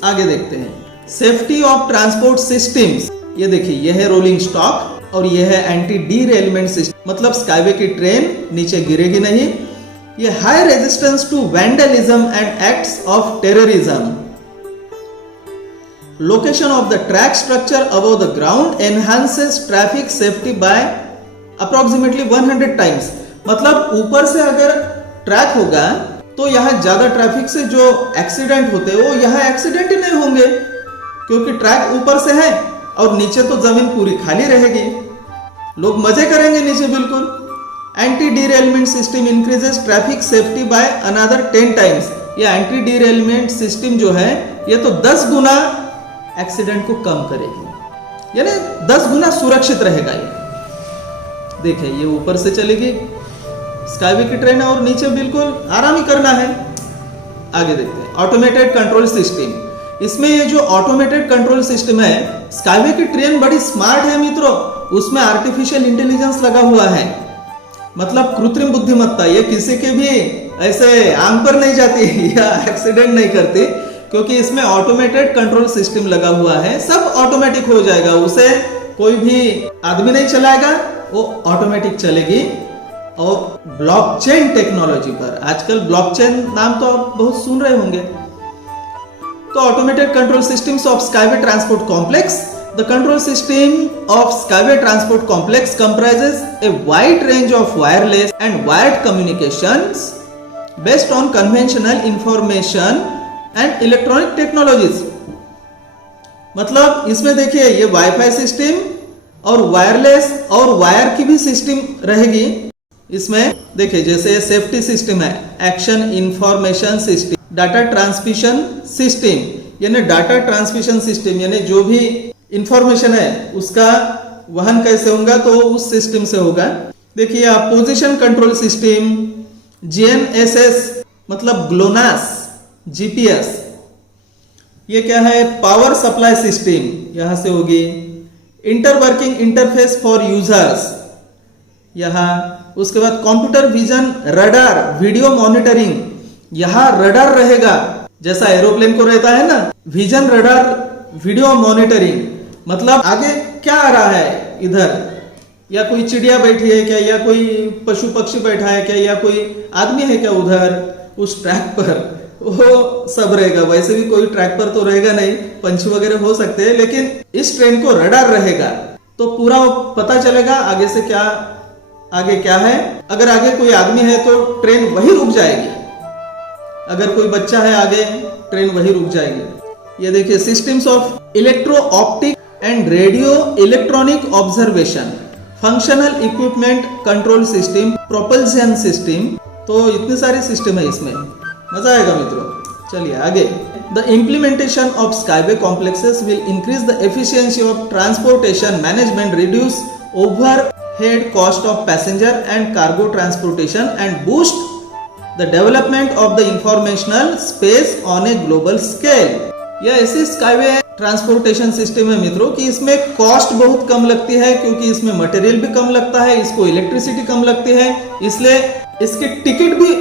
आगे देखते हैं सेफ्टी ऑफ ट्रांसपोर्ट सिस्टम्स। ये देखिए, यह है रोलिंग स्टॉक और यह है एंटी डीरेलमेंट सिस्टम, मतलब स्काईवे की ट्रेन नीचे गिरेगी नहीं। ये high resistance to vandalism and acts of terrorism. Location of the track structure above the ground enhances traffic safety by approximately 100 times. मतलब ऊपर से अगर ट्रैक होगा तो यहाँ ज्यादा ट्रैफिक से जो एक्सीडेंट होते हैं वो यहाँ एक्सीडेंट ही नहीं होंगे, क्योंकि ट्रैक ऊपर से है और नीचे तो जमीन पूरी खाली रहेगी, लोग मजे करेंगे नीचे बिल्कुल। Anti derailment system increases traffic safety by another 10 times. ये एंटी डीरेलमेंट सिस्टम जो है ये तो 10 गुना एक्सीडेंट को कम करेगी, यानी 10 गुना सुरक्षित रहेगा ये। देखिए ये ऊपर से चलेगी स्काईवे की ट्रेन और नीचे बिल्कुल आराम ही करना है। आगे देखते हैं ऑटोमेटेड कंट्रोल सिस्टम। इसमें ये जो ऑटोमेटेड कंट्रोल सिस्टम है, स्काईवे की ट्रेन बड़ी स्मार्ट है मित्रों, उसमें आर्टिफिशियल इंटेलिजेंस लगा हुआ है, मतलब कृत्रिम बुद्धिमत्ता। ये किसी के भी ऐसे आंख पर नहीं जाती या एक्सीडेंट नहीं करती, क्योंकि इसमें ऑटोमेटेड कंट्रोल सिस्टम लगा हुआ है। सब ऑटोमेटिक हो जाएगा, उसे कोई भी आदमी नहीं चलाएगा, वो ऑटोमेटिक चलेगी। और ब्लॉकचेन टेक्नोलॉजी पर, आजकल ब्लॉकचेन नाम तो आप बहुत सुन रहे होंगे। तो automated control systems of Skyway transport complex. The control system of Skyway Transport Complex comprises a wide range of wireless and wired communications based on conventional information and electronic technologies। मतलब इसमें देखिए ये वाईफाई सिस्टम और wireless और wire की भी system रहेगी। इसमें देखिए जैसे सेफ्टी सिस्टम है, action information system, data transmission system, यानी डाटा ट्रांसमिशन सिस्टम यानी जो भी इंफॉर्मेशन है उसका वहन कैसे होगा, तो उस सिस्टम से होगा। देखिए आप पोजीशन कंट्रोल सिस्टम, जीएनएसएस मतलब ग्लोनास, जीपीएस, ये क्या है, पावर सप्लाई सिस्टम यहां से होगी। इंटरवर्किंग इंटरफेस फॉर यूजर्स यहां, उसके बाद computer vision radar video monitoring, यहां रडार रहेगा जैसा एरोप्लेन को रहता है ना, विजन रडार वीडियो मॉनिटरिंग, मतलब आगे क्या आ रहा है इधर, या कोई चिड़िया बैठी है क्या, या कोई पशु पक्षी बैठा है क्या, या कोई आदमी है क्या उधर उस ट्रैक पर, वो सब रहेगा। वैसे भी कोई ट्रैक पर तो रहेगा नहीं, पंछी वगैरह हो सकते हैं, लेकिन इस ट्रेन को रडार रहेगा तो पूरा पता चलेगा आगे से क्या, आगे क्या है। अगर आगे कोई आदमी है तो ट्रेन वही रुक जाएगी, अगर कोई बच्चा है आगे ट्रेन वही रुक जाएगी। ये देखिए systems of electro optic and radio electronic observation, functional equipment control system, propulsion system, तो इतने सारे सिस्टम है इसमें, मजा आएगा मित्रों। चलिए आगे। The implementation of skyway complexes will increase the efficiency of transportation management, reduce overhead cost of passenger and cargo transportation and boost the development of the informational space on a global scale। यह ऐसी skyway transportation system है मित्रों कि इसमें cost बहुत कम लगती है, क्योंकि इसमें मटेरियल भी कम लगता है, इसको इलेक्ट्रिसिटी कम लगती है, इसलिए इसकी टिकट भी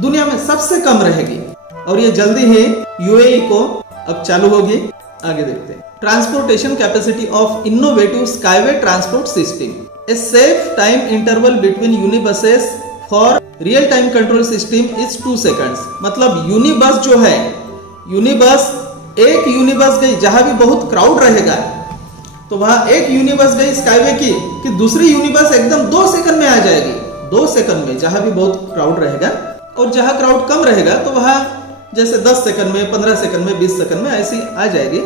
दुनिया में सबसे कम रहेगी। और ये जल्दी ही यूएई को अब चालू होगी। आगे देखते हैं। Transportation capacity of innovative Skyway transport system, a safe time interval between Unibuses for real time control system is 2 seconds. मतलब यूनिबस जो है, यूनिबस एक यूनिबस गई जहां भी बहुत क्राउड रहेगा तो वहां एक यूनिबस गई स्काईवे की कि दूसरी यूनिबस एकदम 2 सेकंड में आ जाएगी, 2 सेकंड में, जहां भी बहुत क्राउड रहेगा। और जहां क्राउड कम रहेगा तो वहां जैसे 10 सेकंड में, 15 सेकंड में, 20 सेकंड में ऐसी आ जाएगी।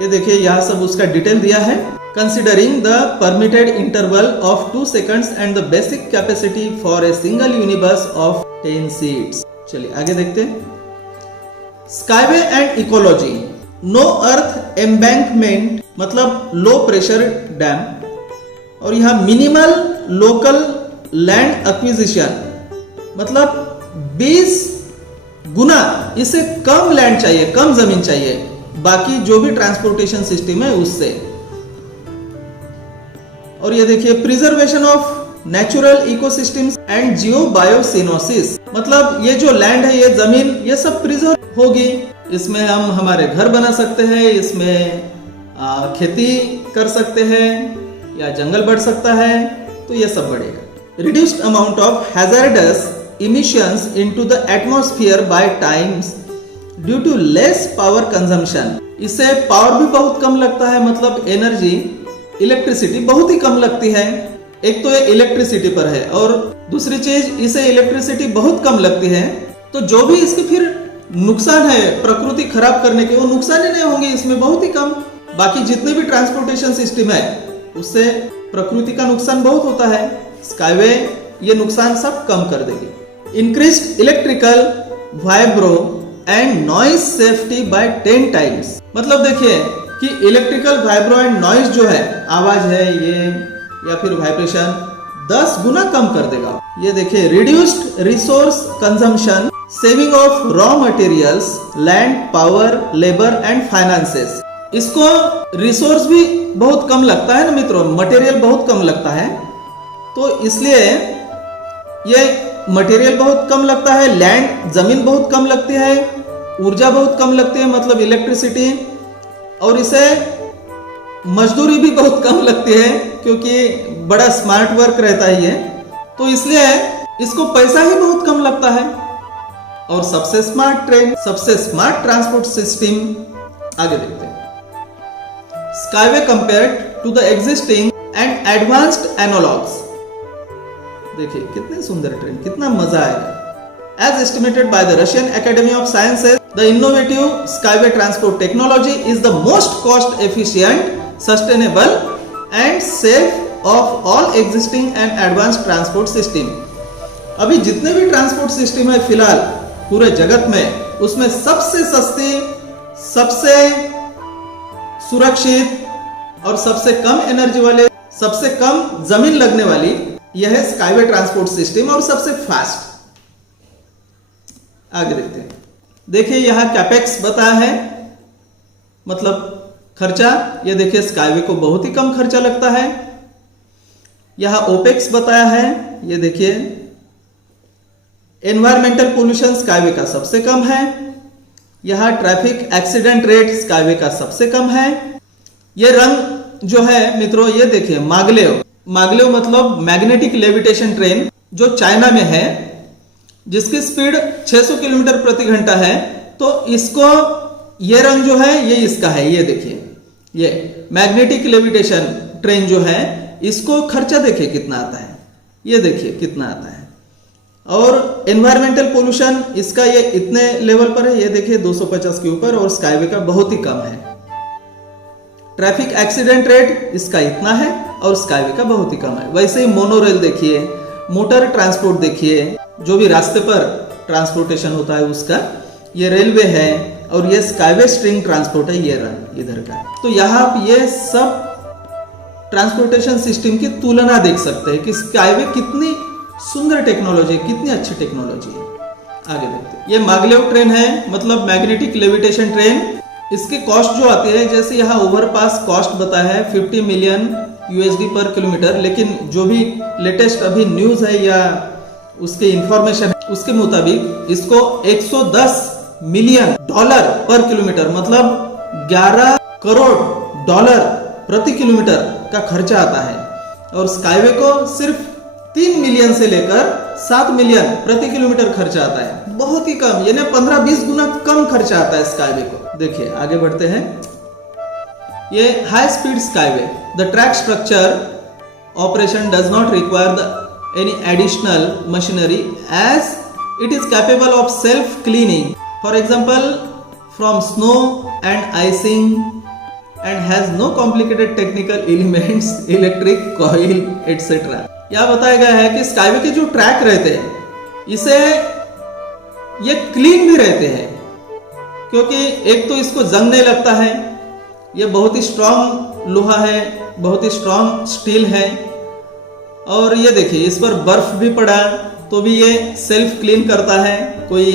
ये देखिए यहाँ सब उसका डिटेल दिया है। Considering the permitted interval of 2 seconds and the basic capacity for a single Unibus of 10 seats. चलिए आगे देखते हैं। Skyway and ecology, no earth embankment मतलब लो प्रेशर डैम, और यहाँ मिनिमल लोकल लैंड एक्विजिशन मतलब 20 गुना इससे कम लैंड चाहिए, कम जमीन चाहिए बाकी जो भी ट्रांसपोर्टेशन सिस्टम है उससे। और ये देखिए preservation of natural ecosystems and geo biocenosis, मतलब ये जो लैंड है, ये जमीन, ये सब प्रिजर्व होगी। इसमें हम हमारे घर बना सकते हैं, इसमें खेती कर सकते हैं, या जंगल बढ़ सकता है, तो ये सब बढ़ेगा। Reduced amount of hazardous emissions into the atmosphere by times due to less power consumption, इससे पावर भी बहुत कम लगता है, मतलब एनर्जी, इलेक्ट्रिसिटी बहुत ही कम लगती है। एक तो ये इलेक्ट्रिसिटी पर है, और दूसरी चीज इसे इलेक्ट्रिसिटी बहुत कम लगती है, तो जो भी इसके फिर नुकसान है प्रकृति खराब करने के, वो नुकसान ही नहीं होंगे इसमें, बहुत ही कम। बाकी जितने भी ट्रांसपोर्टेशन सिस्टम है उससे प्रकृति का नुकसान बहुत होता है, स्काईवे ये नुकसान सब कम कर देगी। Increased electrical vibro and noise safety bye 10 times, मतलब देखिए कि इलेक्ट्रिकल वाइब्रो एंड नॉइज जो है, आवाज है ये या फिर वाइब्रेशन, 10 गुना कम कर देगा। ये देखिए reduced resource consumption, saving of raw materials, land, power, labour and finances. इसको रिसोर्स भी बहुत कम लगता है ना मित्रों, मटेरियल बहुत कम लगता है, तो इसलिए ये मटेरियल बहुत कम लगता है, लैंड जमीन बहुत कम लगती है, ऊर्जा बहुत कम लगती है मतलब इलेक्ट्रिसिटी, और इसे मजदूरी भी बहुत कम लगती है क्योंकि बड़ा स्मार्ट वर्क रहता है ये, तो इसलिए इसको पैसा ही बहुत कम लगता है। और सबसे स्मार्ट ट्रेन, सबसे स्मार्ट ट्रांसपोर्ट सिस्टम आगे देखते हैं। Skyway compared to the existing and advanced analogues. देखिए कितने सुंदर ट्रेन, कितना मजा आएगा। As estimated by the Russian Academy of Sciences, the innovative Skyway transport technology is the most cost efficient, sustainable and safe of all existing and advanced transport system. अभी जितने भी transport system है फिलहाल पूरे जगत में, उसमें सबसे सस्ती, सबसे सुरक्षित और सबसे कम एनर्जी वाले, सबसे कम जमीन लगने वाली यह है स्काईवे ट्रांसपोर्ट सिस्टम और सबसे फास्ट। आगे देखते हैं। देखिए यहां कैपेक्स बताया है, मतलब खर्चा। ये देखिए स्काईवे को बहुत ही कम खर्चा लगता है। यहां ओपेक्स बताया है, ये देखिए एनवायरमेंटल पोल्यूशन स्काईवे का सबसे कम है। यहां ट्रैफिक एक्सीडेंट रेट स्काईवे का सबसे कम है। ये रंग जो है मित्रों, ये देखिए मागलेव। मागलेव मतलब मैग्नेटिक लेविटेशन ट्रेन जो चाइना में है, जिसकी स्पीड 600 किलोमीटर प्रति घंटा है। तो इसको ये रंग जो है ये इसका है, ये देखिए ये मैग्नेटिक लेविटेशन ट्रेन जो है, इसको खर्चा देखिए कितना आता है, ये देखिए कितना आता है। और एनवायरमेंटल पोल्यूशन इसका ये इतने लेवल पर है, ये देखिए 250 के ऊपर, और स्काईवे का बहुत ही कम है। ट्रैफिक एक्सीडेंट रेट इसका इतना है और स्काईवे का बहुत ही कम है। वैसे ही मोनोरेल देखिए, मोटर ट्रांसपोर्ट देखिए, जो भी रास्ते पर ट्रांसपोर्टेशन होता है उसका, ये रेलवे है, और ये स्काईवे स्ट्रिंग ट्रांसपोर्ट है, ये रन इधर का। तो यहाँ आप ये सब ट्रांसपोर्टेशन सिस्टम की तुलना देख सकते हैं कि स्काईवे कितनी सुंदर टेक्नोलॉजी, कितनी अच्छी टेक्नोलॉजी है। आगे देखते हैं। ये मागलेव ट्रेन है, मतलब मैग्नेटिक लेविटेशन ट्रेन। इसकी कॉस्ट जो आती है, जैसे यहाँ ओवरपास कॉस्ट बताया है 50 मिलियन USD पर किलोमीटर, लेकिन जो भी लेटेस्ट अभी न्यूज है या उसके इंफॉर्मेशन है, उसके मुताबिक इसको 110 मिलियन डॉलर पर किलोमीटर, मतलब 11 करोड़ डॉलर प्रति किलोमीटर का खर्चा आता है। और स्काईवे को सिर्फ 3 मिलियन से लेकर 7 मिलियन प्रति किलोमीटर खर्चा आता है, बहुत ही कम, यानी 15-20 गुना कम खर्चा आता है स्काईवे को। देखिए आगे बढ़ते हैं। ये high speed skyway, the track structure operation does not require any additional machinery as it is capable of self cleaning, for example from snow and icing, and has no complicated technical elements, electric coil etc. यह बताया गया है कि skyway के जो track रहते हैं, इसे ये क्लीन भी रहते हैं, क्योंकि एक तो इसको जंग नहीं लगता है, ये बहुत ही स्ट्रॉन्ग लोहा है, बहुत ही स्ट्रॉन्ग स्टील है। और ये देखिए इस पर बर्फ भी पड़ा तो भी ये सेल्फ क्लीन करता है, कोई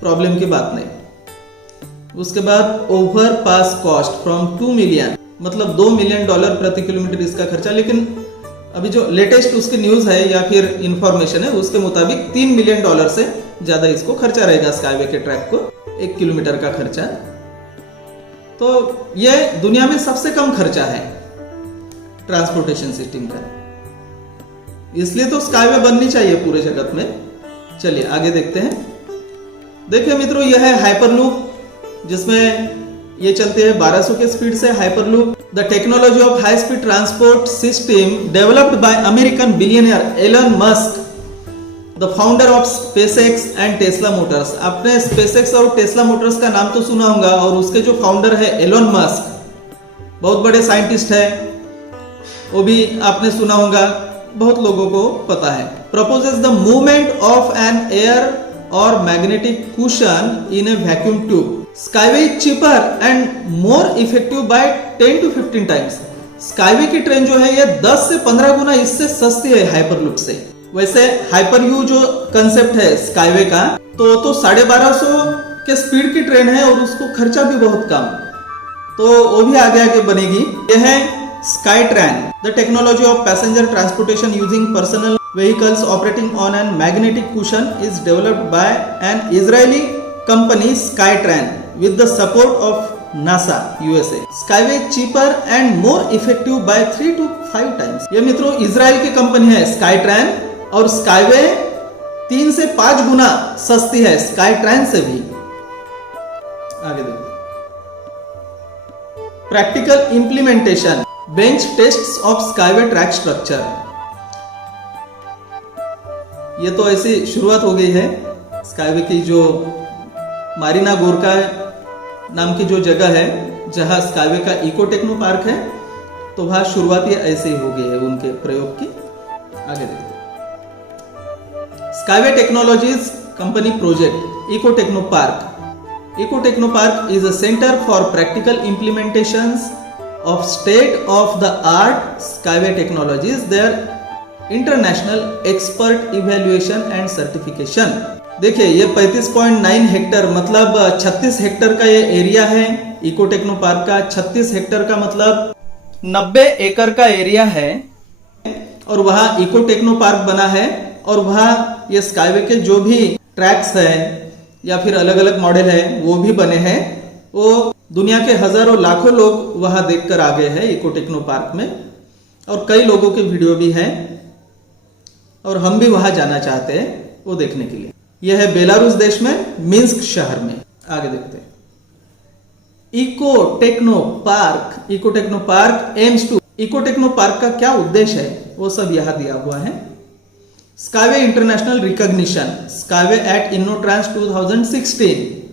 प्रॉब्लम की बात नहीं। उसके बाद over pass cost from 2 million, मतलब 2 मिलियन डॉलर प्रति किलोमीटर इसका खर्चा। लेकिन अभी जो लेटेस्ट उसकी न्यूज है या फिर इंफॉर्मेशन है, उसके मुताबिक 3 मिलियन डॉलर से ज्यादा इसको खर्चा रहेगा स्काईवे के ट्रैक को, 1 किलोमीटर का खर्चा। तो ये दुनिया में सबसे कम खर्चा है ट्रांसपोर्टेशन सिस्टम का, इसलिए तो स्काईवे बननी चाहिए पूरे जगत में। चलिए आगे देखते हैं। देखिए मित्रों, यह है हाइपरलूप, जिसमें ये चलते हैं 1200 के स्पीड से। Hyperloop the technology of high speed transport system developed by American billionaire Elon Musk, the founder of SpaceX and Tesla Motors. आपने स्पेसएक्स और टेस्ला मोटर्स का नाम तो सुना होगा, और उसके जो फाउंडर है एलन मस्क, बहुत बड़े साइंटिस्ट है, वो भी आपने सुना होगा, बहुत लोगों को पता है। Proposes the movement of an air or magnetic cushion in a vacuum tube. Skyway is cheaper and more effective by 10 to 15 times. Skyway की ट्रेन जो है ये 10 से 15 गुना इससे सस्ती है हाइपरलूप से। वैसे हाइपर यू जो कंसेप्ट है स्काईवे का, तो 1250 के स्पीड की ट्रेन है और उसको खर्चा भी बहुत कम, तो वो भी आगे आगे बनेगी। यह है SkyTran, the technology of passenger transportation using personal vehicles operating on a magnetic cushion is developed by an Israeli company SkyTran with the support of NASA USA. Skyway cheaper and more effective by 3 to 5 times. ये मित्रों Israel की company है स्काईट्रैन, और skyway 3 से 5 गुना सस्ती है स्काईट्रैन से भी। आगे देखते practical implementation bench tests of skyway track structure. ये तो ऐसी शुरुआत हो गई है स्काईवे की, जो मारिना गोरका नाम की जो जगह है जहां स्काईवे का इको टेक्नो पार्क है, तो वहां शुरुआत ये ऐसे ही हो गई है उनके प्रयोग की। आगे देखते Skyway technologies company project eco techno park. Eco techno park is a centre for practical implementations of state of the art skyway technologies, their international expert evaluation and certification। देखिए ये 35.9 हेक्टर मतलब 36 हेक्टर का ये area है eco techno park का। 36 Hector का मतलब 90 एकड़ का एरिया है, और वहां इको टेक्नो पार्क बना है, और वहां ये स्काईवे के जो भी ट्रैक्स है या फिर अलग अलग मॉडल है वो भी बने हैं। वो दुनिया के हजारों लाखों लोग वहां देखकर आ गए हैं इको टेक्नो पार्क में, और कई लोगों के वीडियो भी हैं, और हम भी वहां जाना चाहते हैं वो देखने के लिए। यह है बेलारूस देश में मिन्स्क शहर में। आगे देखते हैं eco techno park. Eco techno park aims to, eco techno park का क्या उद्देश्य है वो सब यहां दिया हुआ है। Skyway international recognition, Skyway at InnoTrans 2016।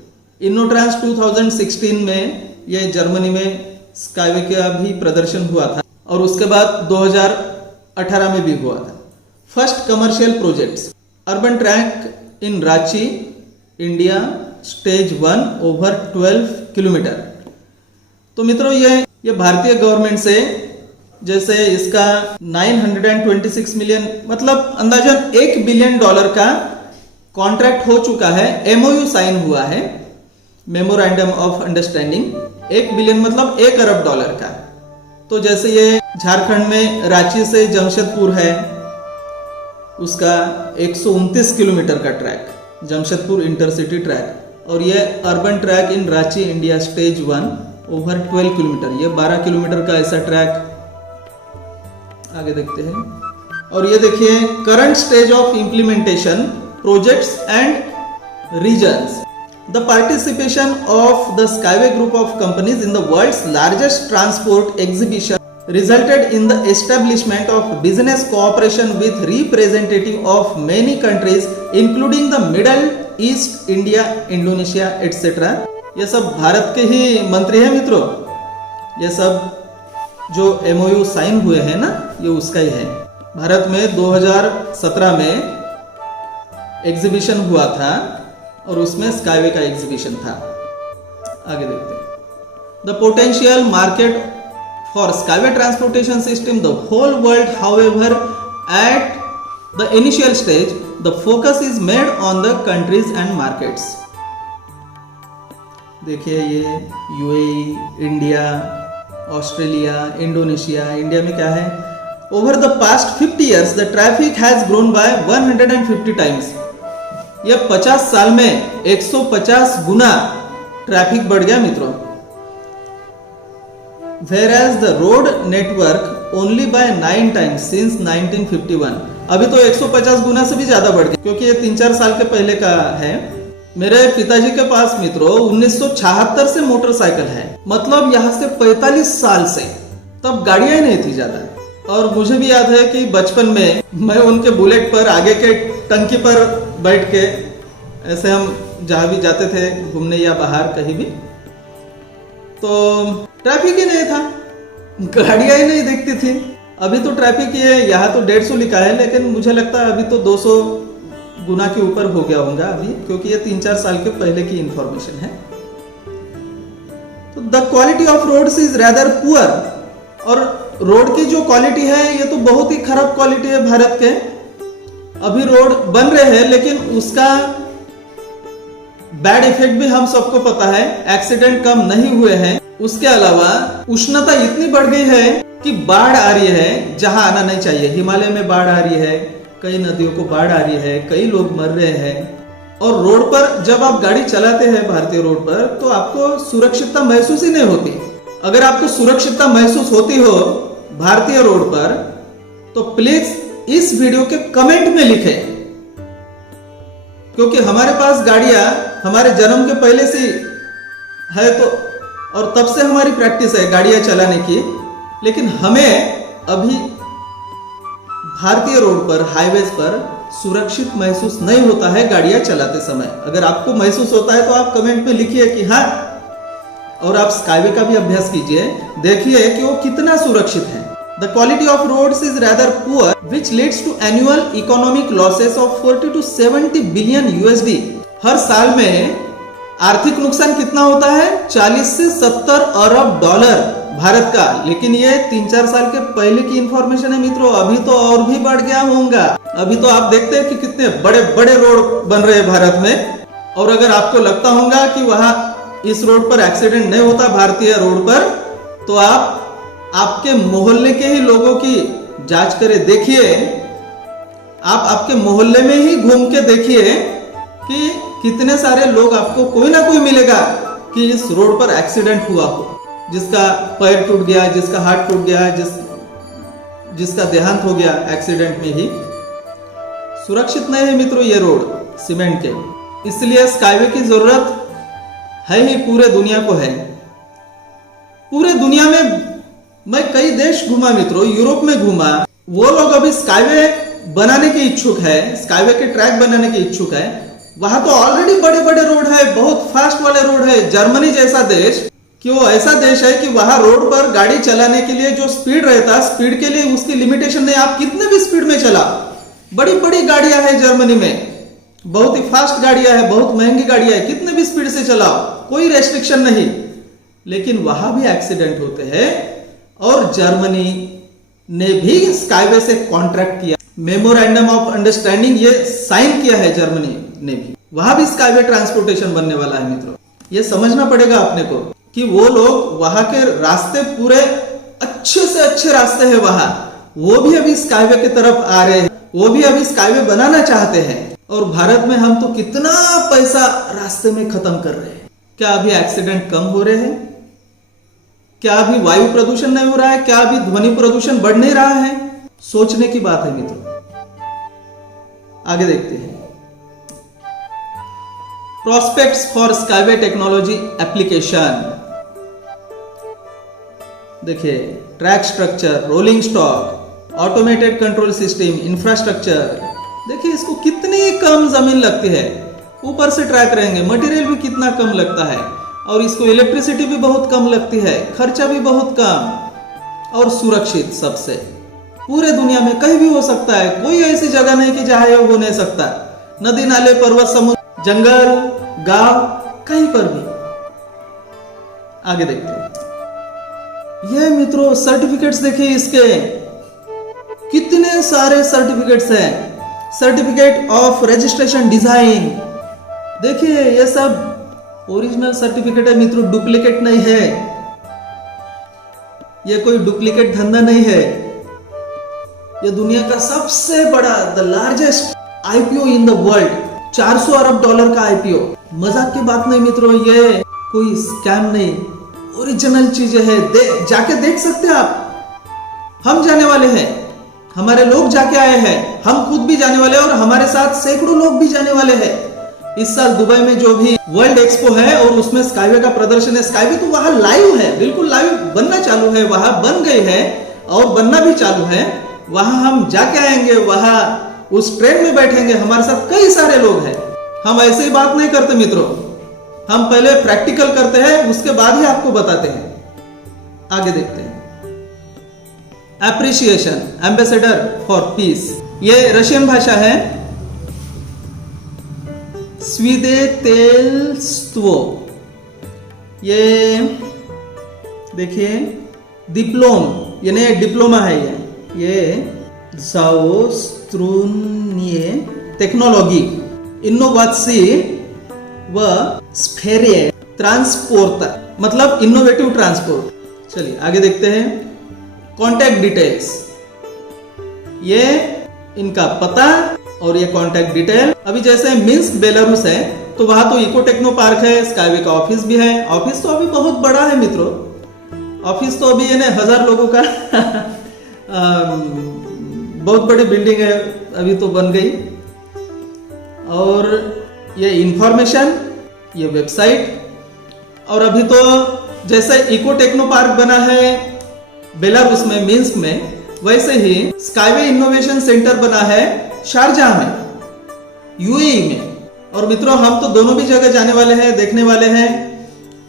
InnoTrans 2016 में ये जर्मनी में स्काईवे का भी प्रदर्शन हुआ था, और उसके बाद 2018 में भी हुआ था। First commercial projects urban track इन Ranchi India stage 1 over 12 kilometre. तो मित्रों ये भारतीय गवर्नमेंट से, जैसे इसका 926 मिलियन मतलब अंदाजन $1 बिलियन का कॉन्ट्रैक्ट हो चुका है। एमओयू साइन हुआ है, मेमोरेंडम ऑफ अंडरस्टैंडिंग। 1 बिलियन मतलब $1 अरब का। तो जैसे ये झारखंड में रांची से जमशेदपुर है, उसका 129 किलोमीटर का ट्रैक, जमशेदपुर इंटरसिटी ट्रैक, और ये अर्बन ट्रैक इन Ranchi India stage 1 over 12 kilometre, ये 12 किलोमीटर का ऐसा ट्रैक। आगे देखते हैं, और ये देखिए current stage of implementation projects and regions. The participation of the Skyway group of companies in the world's largest transport exhibition resulted in the establishment of business cooperation with representatives of many countries including the Middle East, India, Indonesia, etc. ये सब भारत के ही मंत्री हैं मित्रों। ये सब जो MOU sign हुए हैं ना, ये उसका ही है। भारत में 2017 में एग्जीबिशन हुआ था, और उसमें स्काईवे का एग्जीबिशन था। आगे देखते हैं the potential market for skyway transportation system the whole world. However at the initial stage the focus is made on the countries and markets. देखिए ये UAE, India, Australia, Indonesia. India में क्या है, over the past 50 years the traffic has grown by 150 times. ये 50 साल में 150 गुना traffic बढ़ गया मित्रों। Whereas the road network only by 9 times since 1951। अभी तो 150 गुना से भी ज्यादा बढ़ गया, क्योंकि ये 3-4 साल के पहले का है। मेरे पिताजी के पास मित्रों 1976 से मोटरसाइकिल है, मतलब यहाँ से 45 साल से, तब गाड़ियां नहीं थी ज्यादा। और मुझे भी याद है कि बचपन में मैं उनके बुलेट पर आगे के टंकी पर बैठ के ऐसे हम जहां भी जाते थे घूमने या बाहर कहीं भी, तो ट्रैफिक ही नहीं था, गाड़ियां ही नहीं दिखती थी। अभी तो ट्रैफिक ये यहाँ तो 150 लिखा है, लेकिन मुझे लगता है अभी तो 200 गुना के ऊपर हो गया होगा अभी, क्योंकि ये 3-4 साल के पहले की इंफॉर्मेशन है। तो the quality of roads is rather poor, और रोड की जो क्वालिटी है ये तो बहुत ही खराब क्वालिटी है भारत के। अभी रोड बन रहे हैं, लेकिन उसका बैड इफेक्ट भी हम सबको पता है, एक्सीडेंट कम नहीं हुए हैं। उसके अलावा उष्णता इतनी बढ़ गई है कि बाढ़ आ रही है जहां आना नहीं चाहिए। हिमालय में बाढ़ आ रही है, कई नदियों को बाढ़ आ रही है, कई लोग मर रहे हैं। और रोड पर जब आप गाड़ी चलाते हैं भारतीय रोड पर, तो आपको सुरक्षितता महसूस ही नहीं होती। अगर आपको सुरक्षितता महसूस होती हो भारतीय रोड पर, तो प्लीज इस वीडियो के कमेंट में लिखें, क्योंकि हमारे पास गाड़ियां हमारे जन्म के पहले से है, तो और तब से हमारी प्रैक्टिस है गाड़ियां चलाने की। लेकिन हमें अभी भारतीय रोड पर, हाईवेज पर सुरक्षित महसूस नहीं होता है गाड़ियां चलाते समय। अगर आपको महसूस होता है तो आप कमेंट में लिखिए कि हाँ, और आप स्काईवे का भी अभ्यास कीजिए, देखिए कि वो कितना सुरक्षित है। The quality of roads is rather poor, which leads to annual economic losses of 40 to 70 billion USD। हर साल में आर्थिक नुकसान कितना होता है? 40 से 70 अरब डॉलर भारत का। लेकिन ये 3-4 साल के पहले की इंफॉर्मेशन है मित्रों, अभी तो और भी बढ़ गया होगा। अभी तो आप देखते हैं कि कितने बड़े बड़े रोड बन रहे हैं भारत में। और अगर आपको लगता होगा कि वहां इस रोड पर एक्सीडेंट नहीं होता भारतीय रोड पर, तो आप आपके मोहल्ले के ही लोगों की जांच करें। देखिए, आप आपके मोहल्ले में ही घूम के देखिए कि कितने सारे लोग आपको कोई ना कोई मिलेगा कि इस रोड पर एक्सीडेंट हुआ हो, जिसका पैर टूट गया, जिसका हाथ टूट गया, जिसका देहांत हो गया एक्सीडेंट में ही। सुरक्षित नहीं है मित्रों ये रोड सीमेंट के, इसलिए स्काईवे की जरूरत है ही, पूरे दुनिया को है। पूरे दुनिया में मैं कई देश घूमा मित्रों, यूरोप में घूमा, वो लोग अभी स्काईवे बनाने के इच्छुक है, स्काईवे के ट्रैक बनाने के इच्छुक है। वहां तो ऑलरेडी बड़े बड़े रोड है, बहुत फास्ट वाले रोड है। जर्मनी जैसा देश, कि वो ऐसा देश है कि वहां रोड पर गाड़ी चलाने के लिए जो स्पीड रहता है, स्पीड के लिए उसकी लिमिटेशन नहीं, आप कितने भी स्पीड में चला। बड़ी बड़ी गाड़ियां है जर्मनी में, बहुत ही फास्ट गाड़ियां है, बहुत महंगी गाड़ियां है, कितने भी स्पीड से चलाओ, कोई रेस्ट्रिक्शन नहीं। लेकिन वहां भी एक्सीडेंट होते हैं, और जर्मनी ने भी स्काईवे से कॉन्ट्रैक्ट किया, मेमोरेंडम ऑफ अंडरस्टैंडिंग ये साइन किया है जर्मनी ने भी। वहां भी स्काईवे ट्रांसपोर्टेशन बनने वाला है मित्रों। ये समझना पड़ेगा अपने को कि वो लोग वहां के रास्ते पूरे अच्छे से अच्छे रास्ते हैं वहां, वो भी अभी स्काईवे की तरफ आ रहे हैं, वो भी अभी स्काईवे बनाना चाहते हैं। और भारत में हम तो कितना पैसा रास्ते में खत्म कर रहे हैं। क्या अभी एक्सीडेंट कम हो रहे हैं? क्या अभी वायु प्रदूषण नहीं हो रहा है? क्या अभी ध्वनि प्रदूषण बढ़ नहीं रहा है? सोचने की बात है मित्रों। आगे देखते हैं। Prospects for Skyway technology application. देखिए, track structure, rolling stock, automated control system, infrastructure. देखिए इसको कितनी कम जमीन लगती है, ऊपर से ट्रैक रहेंगे, मटेरियल भी कितना कम लगता है, और इसको इलेक्ट्रिसिटी भी बहुत कम लगती है, खर्चा भी बहुत कम, और सुरक्षित सबसे। पूरे दुनिया में कहीं भी हो सकता है, कोई ऐसी जगह नहीं कि जहां यह हो नहीं सकता। नदी नाले, पर्वत, समुद्र, जंगल, गांव, कहीं पर भी। आगे देखते हैं। ये मित्रों सर्टिफिकेट्स देखिए इसके, कितने सारे सर्टिफिकेट्स हैं। सर्टिफिकेट ऑफ रजिस्ट्रेशन डिजाइन, देखिए ये सब ओरिजिनल सर्टिफिकेट है मित्रों, डुप्लीकेट नहीं है। ये कोई डुप्लीकेट धंधा नहीं है। ये दुनिया का सबसे बड़ा, the largest IPO in the world, 400 Arab dollar का आईपीओ। मजाक की बात नहीं मित्रों, ये कोई स्कैम नहीं, ओरिजिनल चीजें हैं। जाके देख सकते हैं आप। हम जाने वाले हैं, हमारे लोग जाके आए हैं, हम खुद भी जाने वाले हैं, और हमारे साथ सैकड़ों लोग भी जाने वाले हैं। इस साल दुबई में जो भी वर्ल्ड एक्सपो है और उसमें स्काईवे का प्रदर्शन है, स्काईवे तो वहां लाइव है, बिल्कुल लाइव बनना चालू है, वहां बन गई है और बनना भी चालू है। वहां हम जाके आएंगे, वहां उस ट्रेन में बैठेंगे, हमारे साथ कई सारे लोग हैं। हम ऐसे ही बात नहीं करते मित्रों, हम पहले प्रैक्टिकल करते हैं, उसके बाद ही आपको बताते हैं। आगे देखते हैं। एप्रिसिएशन, एम्बेसडर फॉर पीस, ये रशियन भाषा है। स्वीदेतेल्stvo, ये देखिए डिप्लोम, यानी डिप्लोमा है ये जाओस्ट्रुनिये टेक्नोलॉजी इनोवात्सी व स्फेरे ट्रांसपोर्ट, मतलब इनोवेटिव ट्रांसपोर्ट। चलिए आगे देखते हैं। कॉन्टैक्ट डिटेल्स, ये इनका पता और ये कॉन्टैक्ट डिटेल। अभी जैसे मिन्स्क बेलारूस है तो वहां तो इको टेक्नो पार्क है, स्काईवे का ऑफिस भी है। ऑफिस तो अभी बहुत बड़ा है मित्रों, ऑफिस तो अभी 1000 लोगों का बहुत बड़ी बिल्डिंग है, अभी तो बन गई। और ये इंफॉर्मेशन, ये वेबसाइट, और अभी तो जैसे इको टेक्नो पार्क बना है बेलारूस में, मिन्स्क में, वैसे ही स्काईवे इनोवेशन सेंटर बना है शारजाह में, यूएई में। और मित्रों हम तो दोनों भी जगह जाने वाले हैं, देखने वाले हैं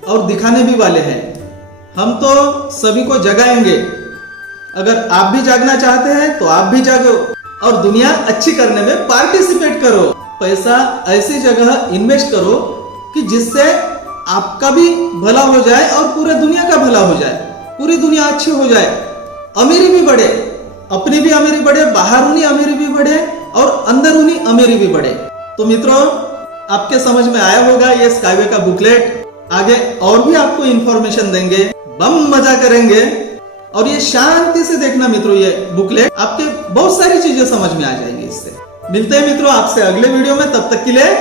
और दिखाने भी वाले हैं। हम तो सभी को जगाएंगे। अगर आप भी जागना चाहते हैं तो आप भी जागो और दुनिया अच्छी करने में पार्टिसिपेट करो। पैसा ऐसी जगह इन्वेस्ट करो कि जिससे आपका भी भला हो जाए और पूरे दुनिया का भला हो जाए, पूरी दुनिया अच्छी हो जाए, अमीरी भी बढ़े, अपनी भी अमीरी बढ़े, बाहरूनी अमीरी भी बढ़े और अंदरूनी अमीरी भी बढ़े। तो मित्रों आपके समझ में आया होगा ये स्काईवे का बुकलेट। आगे और भी आपको इंफॉर्मेशन देंगे, बम मजा करेंगे। और ये शांति से देखना मित्रों, ये बुकलेट आपके बहुत सारी चीजें समझ में आ जाएंगी इससे। मिलते हैं मित्रों आपसे अगले वीडियो में, तब तक के लिए